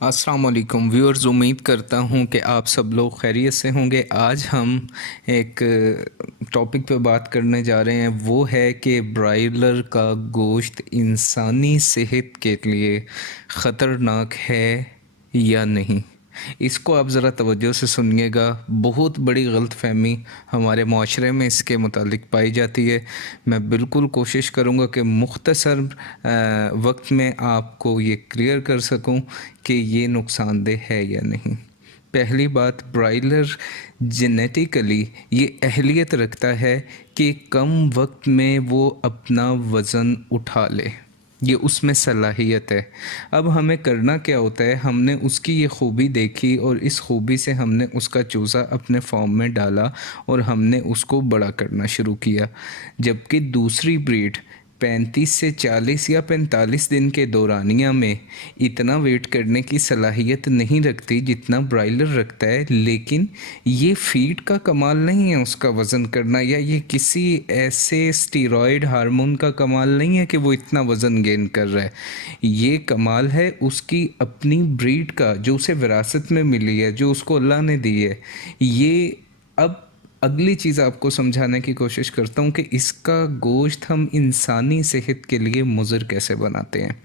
अस्सलाम वालेकुम व्यूअर्स, उम्मीद करता हूँ कि आप सब लोग खैरियत से होंगे। आज हम एक टॉपिक पे बात करने जा रहे हैं, वो है कि ब्रायलर का गोश्त इंसानी सेहत के लिए ख़तरनाक है या नहीं। इसको आप ज़रा तवज्जो से सुनिएगा। बहुत बड़ी गलतफहमी हमारे माशरे में इसके मुतालिक पाई जाती है। मैं बिल्कुल कोशिश करूँगा कि मुख्तसर वक्त में आपको ये क्लियर कर सकूँ कि ये नुकसानदेह है या नहीं। पहली बात, ब्रायलर जेनेटिकली ये अहलियत रखता है कि कम वक्त में वो अपना वज़न उठा ले, ये उसमें सलाहियत है। अब हमें करना क्या होता है, हमने उसकी ये खूबी देखी और इस खूबी से हमने उसका चूज़ा अपने फॉर्म में डाला और हमने उसको बड़ा करना शुरू किया। जबकि दूसरी ब्रीड 35 से 40 या 45 दिन के दौरानिया में इतना वेट करने की सलाहियत नहीं रखती जितना ब्रायलर रखता है। लेकिन ये फीड का कमाल नहीं है उसका वज़न करना, या ये किसी ऐसे स्टीरॉयड हार्मोन का कमाल नहीं है कि वो इतना वज़न गेन कर रहा है। ये कमाल है उसकी अपनी ब्रीड का, जो उसे विरासत में मिली है, जो उसको अल्लाह ने दी है। ये अब अगली चीज़ आपको समझाने की कोशिश करता हूँ कि इसका गोश्त हम इंसानी सेहत के लिए मुज़र कैसे बनाते हैं।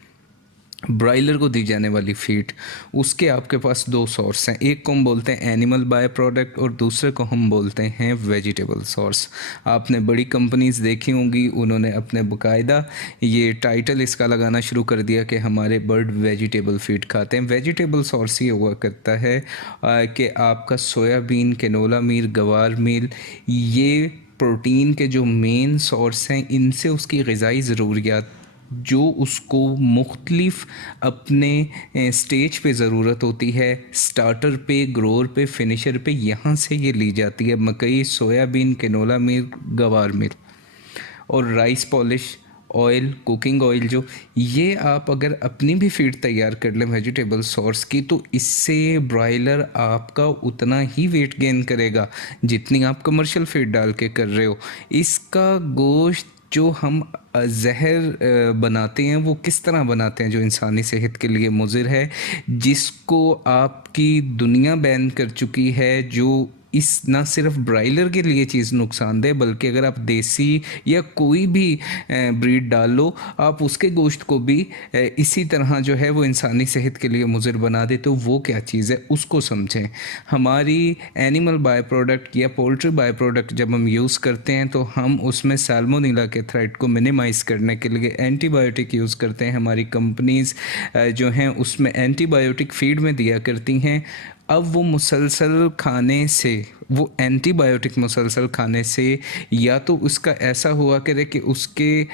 ब्रायलर को दी जाने वाली फीड, उसके आपके पास दो सोर्स हैं। एक को हम बोलते हैं एनिमल बाय प्रोडक्ट और दूसरे को हम बोलते हैं वेजिटेबल सोर्स। आपने बड़ी कंपनीज़ देखी होंगी, उन्होंने अपने बाकायदा ये टाइटल इसका लगाना शुरू कर दिया कि हमारे बर्ड वेजिटेबल फीड खाते हैं। वेजिटेबल सोर्स ये हुआ करता है कि आपका सोयाबीन, कैनोला मील, गवार मील, ये प्रोटीन के जो मेन सोर्स हैं, इनसे उसकी ग़िज़ाई ज़रूरियात जो उसको मुख्तलिफ अपने स्टेज पे ज़रूरत होती है, स्टार्टर पे, ग्रोअर पे, फिनिशर पे, यहाँ से ये ली जाती है। मकई, सोयाबीन, कैनोला मिल, गवार मिल और rice polish oil, cooking oil, जो ये आप अगर अपनी भी फीड तैयार कर लें वेजिटेबल सोर्स की, तो इससे ब्रायलर आपका उतना ही वेट गेन करेगा जितनी आप कमर्शियल फीड डाल के कर रहे हो। इसका गोश्त जो हम जहर बनाते हैं, वो किस तरह बनाते हैं जो इंसानी सेहत के लिए मुज़िर है, जिसको आपकी दुनिया बैन कर चुकी है, जो इस ना सिर्फ ब्रायलर के लिए चीज़ नुकसानदेह, बल्कि अगर आप देसी या कोई भी ब्रीड डाल लो, आप उसके गोश्त को भी इसी तरह जो है वो इंसानी सेहत के लिए मुज़िर बना दे। तो वो क्या चीज़ है उसको समझें। हमारी एनिमल बाय प्रोडक्ट या पोल्ट्री बाय प्रोडक्ट जब हम यूज़ करते हैं, तो हम उसमें साल्मोनेला के थ्रेट को मिनिमाइज़ करने के लिए एंटीबायोटिक यूज़ करते हैं। हमारी कंपनीज़ जो हैं उसमें एंटीबायोटिक फीड में दिया करती हैं। अब वो मुसलसल खाने से, वो एंटीबायोटिक मुसलसल खाने से, या तो उसका ऐसा हुआ करे कि उसके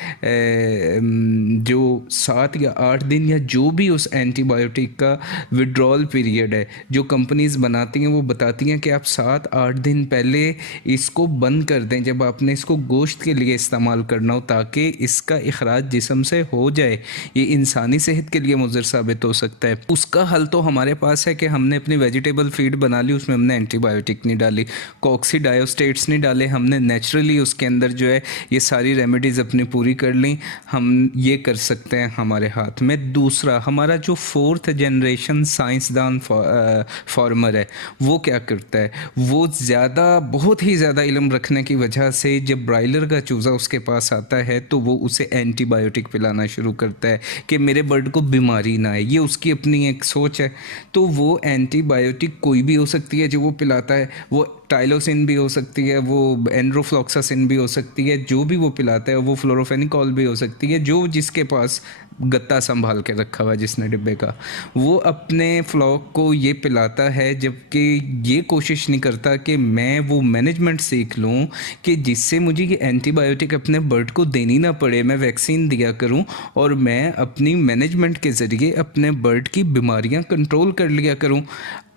जो 7 या 8 दिन या जो भी उस एंटीबायोटिक का विड्रॉल पीरियड है, जो कंपनीज़ बनाती हैं वो बताती हैं कि आप 7-8 दिन पहले इसको बंद कर दें जब आपने इसको गोश्त के लिए इस्तेमाल करना हो, ताकि इसका इखराज जिस्म से हो जाए। ये इंसानी सेहत के लिए मुज़र साबित हो सकता है। उसका हल तो हमारे पास है कि हमने अपनी वेजिटेबल फीड बना ली, उसमें हमने एंटीबायोटिक नहीं डाली, कॉक्सीडायोस्टेट्स नहीं डाले, हमने नेचुरली उसके अंदर जो है ये सारी रेमेडीज़ अपनी पूरी कर ली। हम ये कर सकते हैं हमारे हाथ में। दूसरा, हमारा जो 4th जनरेशन साइंसदान फार्मर है, वो क्या करता है, वो बहुत ही ज़्यादा इल्म रखने की वजह से जब ब्रायलर का चूज़ा उसके पास आता है, तो वो उसे एंटीबायोटिक पिलाना शुरू करता है कि मेरे बर्ड को बीमारी ना आए। ये उसकी अपनी एक सोच है। तो वो एंटीबायोटिक कोई भी हो सकती है जो वो पिलाता है, वो टाइलोसिन भी हो सकती है, वो एंड्रोफ्लॉक्सासिन भी हो सकती है, जो भी वो पिलाता है, वो फ्लोरोफेनिकॉल भी हो सकती है, जो जिसके पास गत्ता संभाल के रखा हुआ है जिसने डिब्बे का, वो अपने फ्लॉक को ये पिलाता है। जबकि ये कोशिश नहीं करता कि मैं वो मैनेजमेंट सीख लूँ कि जिससे मुझे ये एंटीबायोटिक अपने बर्ड को देनी ना पड़े, मैं वैक्सीन दिया करूँ और मैं अपनी मैनेजमेंट के ज़रिए अपने बर्ड की बीमारियाँ कंट्रोल कर लिया करूँ।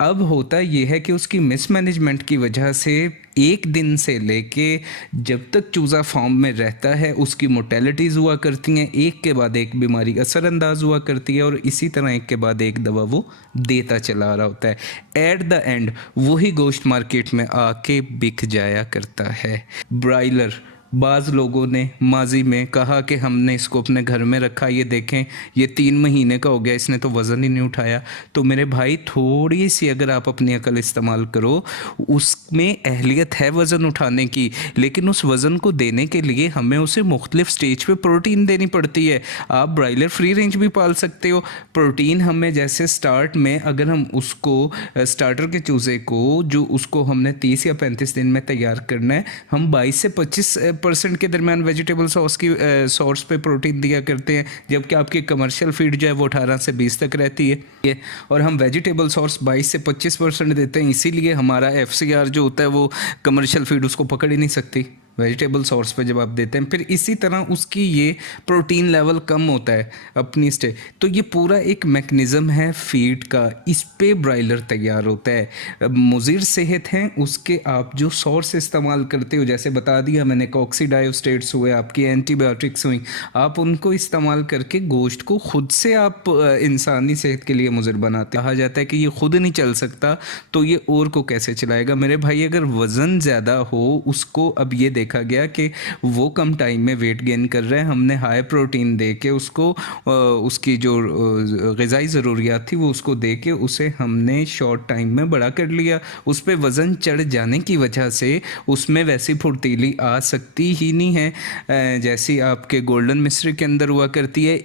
अब होता यह है कि उसकी मिसमैनेजमेंट की वजह से एक दिन से लेके जब तक चूज़ा फॉर्म में रहता है, उसकी मोर्टेलिटीज़ हुआ करती हैं, एक के बाद एक बीमारी असरअंदाज हुआ करती है, और इसी तरह एक के बाद एक दवा वो देता चला रहा होता है। एट द एंड वही गोश्त मार्केट में आके बिक जाया करता है। ब्रायलर बाज़ लोगों ने माजी में कहा कि हमने इसको अपने घर में रखा, ये देखें ये 3 महीने का हो गया, इसने तो वज़न ही नहीं उठाया। तो मेरे भाई थोड़ी सी अगर आप अपनी अकल इस्तेमाल करो, उसमें अहलियत है वज़न उठाने की, लेकिन उस वज़न को देने के लिए हमें उसे मुख्तलिफ स्टेज पे प्रोटीन देनी पड़ती है। आप ब्रायलर फ्री रेंज भी पाल सकते हो। प्रोटीन हमें जैसे स्टार्ट में अगर हम उसको स्टार्टर के चूज़े को जो उसको हमने 30 या 35 दिन में तैयार करना है, हम 22 से 25% के दरमियान वेजिटेबल सॉस की सोर्स पे प्रोटीन दिया करते हैं, जबकि आपकी कमर्शियल फीड जो है वो 18 से 20 तक रहती है। और हम वेजिटेबल सॉस 22 से 25% देते हैं, इसीलिए हमारा FCR जो होता है वो कमर्शियल फीड उसको पकड़ ही नहीं सकती वेजिटेबल सोर्स पे जब आप देते हैं। फिर इसी तरह उसकी ये प्रोटीन लेवल कम होता है अपनी स्टे। तो ये पूरा एक मैकेनिज़्म है फीड का, इस पे ब्रायलर तैयार होता है। अब मुज़िर सेहत हैं उसके आप जो सोर्स इस्तेमाल करते हो, जैसे बता दिया मैंने, कॉक्सीडायोस्टेट्स हुए, आपकी एंटीबायोटिक्स हुई, आप उनको इस्तेमाल करके गोश्त को खुद से आप इंसानी सेहत के लिए मुज़िर बनाते। कहा जाता है कि ये खुद नहीं चल सकता तो ये और को कैसे चलाएगा। मेरे भाई अगर वज़न ज़्यादा हो उसको, अब ये देखा गया कि वो कम टाइम में वेट गेन कर रहे हैं, हमने हाई प्रोटीन दे के उसको उसकी जो ग़िज़ाई ज़रूरियात थी वो उसको दे के उसे हमने शॉर्ट टाइम में बड़ा कर लिया। उस पर वज़न चढ़ जाने की वजह से उसमें वैसी फुर्तीली आ सकती ही नहीं है जैसी आपके गोल्डन मिस्र के अंदर हुआ करती है।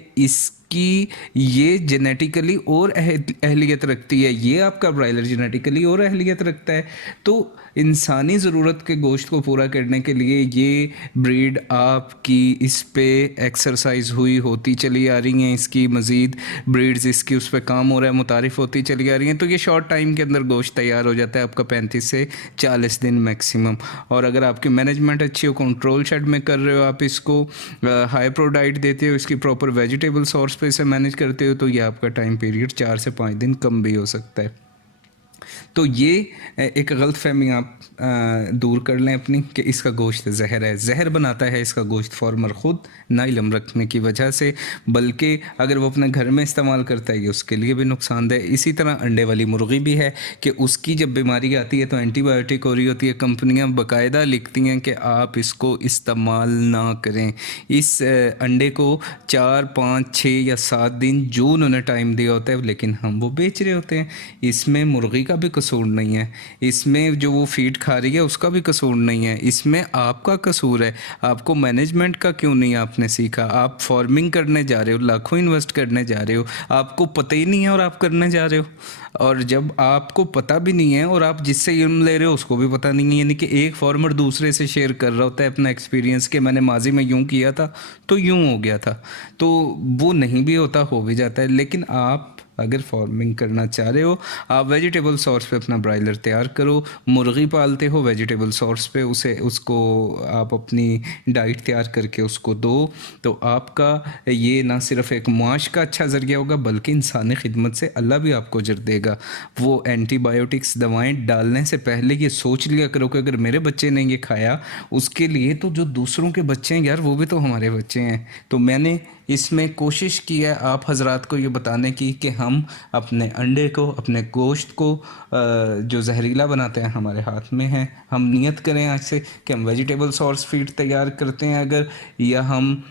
कि ये जेनेटिकली और अहलियत रखती है, ये आपका ब्रायलर जेनेटिकली और अहलियत रखता है। तो इंसानी ज़रूरत के गोश्त को पूरा करने के लिए ये ब्रीड आपकी इस पे एक्सरसाइज हुई होती चली आ रही हैं, इसकी मज़ीद ब्रीड्स इसकी उस पर काम हो रहा है, मुतारिफ़ होती चली आ रही हैं। तो ये शॉर्ट टाइम के अंदर गोश्त तैयार हो जाता है आपका 35 से 40 दिन मैक्सिमम। और अगर आपकी मैनेजमेंट अच्छी हो, कंट्रोल शेड में कर रहे हो, आप इसको हाई प्रो डाइट देते हो, इसकी प्रॉपर वेजिटेबल सोर्स पे इसे मैनेज करते हो, तो ये आपका टाइम पीरियड 4 से 5 दिन कम भी हो सकता है। तो ये एक गलत फहमी आप दूर कर लें अपनी कि इसका गोश्त जहर है। जहर बनाता है इसका गोश्त फार्मर ख़ुद ना इल्म रखने की वजह से, बल्कि अगर वो अपने घर में इस्तेमाल करता है ये उसके लिए भी नुकसानदेह। इसी तरह अंडे वाली मुर्गी भी है कि उसकी जब बीमारी आती है तो एंटीबायोटिक हो रही होती है, कंपनियां बाकायदा लिखती हैं कि आप इसको इस्तेमाल ना करें। इस अंडे को 4, 5, 6 या 7 दिन जो उन्होंने टाइम दिया होता है, लेकिन हम वो बेच रहे होते हैं। इसमें मुर्गी का भी कसूर नहीं है, इसमें जो वो फीड खा रही है उसका भी कसूर नहीं है, इसमें आपका कसूर है। आपको मैनेजमेंट का क्यों नहीं आपने सीखा? आप फार्मिंग करने जा रहे हो, लाखों इन्वेस्ट करने जा रहे हो, आपको पता ही नहीं है और आप करने जा रहे हो। और जब आपको पता भी नहीं है और आप जिससे इल्म ले रहे हो उसको भी पता नहीं है, यानी कि एक फार्मर दूसरे से शेयर कर रहा होता है अपना एक्सपीरियंस कि मैंने माजी में यूँ किया था तो यूँ हो गया था, तो वो नहीं भी होता, हो भी जाता है। लेकिन आप अगर फार्मिंग करना चाह रहे हो, आप वेजिटेबल सोर्स पे अपना ब्रायलर तैयार करो। मुर्गी पालते हो वेजिटेबल सोर्स पे, उसको आप अपनी डाइट तैयार करके उसको दो, तो आपका ये ना सिर्फ एक मुआश का अच्छा ज़रिया होगा बल्कि इंसानी खिदमत से अल्लाह भी आपको अजर देगा। वो एंटीबायोटिक्स दवाएं डालने से पहले ये सोच लिया करो कि अगर मेरे बच्चे ने ये खाया उसके लिए तो जो दूसरों के बच्चे हैं यार वो भी तो हमारे बच्चे हैं। तो मैंने इसमें कोशिश की है आप हजरात को ये बताने की कि हम अपने अंडे को, अपने गोश्त को जो जहरीला बनाते हैं हमारे हाथ में है। हम नियत करें आज से कि हम वेजिटेबल सोर्स फीड तैयार करते हैं अगर, या हम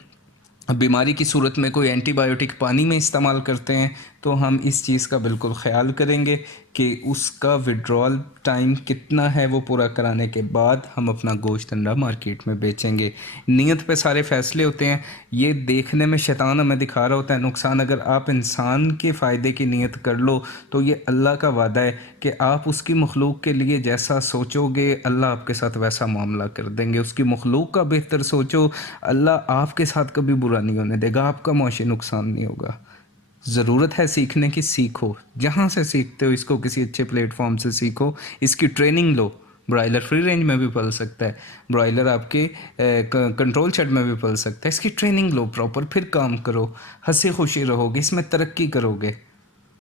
बीमारी की सूरत में कोई एंटीबायोटिक पानी में इस्तेमाल करते हैं, तो हम इस चीज़ का बिल्कुल ख्याल करेंगे कि उसका विड्रॉल टाइम कितना है, वो पूरा कराने के बाद हम अपना गोश्त अंडा मार्केट में बेचेंगे। नीयत पे सारे फ़ैसले होते हैं। ये देखने में शैतान हमें दिखा रहा होता है नुकसान, अगर आप इंसान के फ़ायदे की नीयत कर लो तो ये अल्लाह का वादा है कि आप उसकी मखलूक के लिए जैसा सोचोगे अल्लाह आपके साथ वैसा मामला कर देंगे। उसकी मखलूक का बेहतर सोचो, अल्लाह आपके साथ कभी बुरा नहीं होने देगा, आपका मुआशी नुकसान नहीं होगा। ज़रूरत है सीखने की, सीखो। जहाँ से सीखते हो इसको किसी अच्छे प्लेटफॉर्म से सीखो, इसकी ट्रेनिंग लो। ब्रायलर फ्री रेंज में भी पल सकता है, ब्रायलर आपके कंट्रोल शेड में भी पल सकता है। इसकी ट्रेनिंग लो प्रॉपर, फिर काम करो, हंसी खुशी रहोगे, इसमें तरक्की करोगे।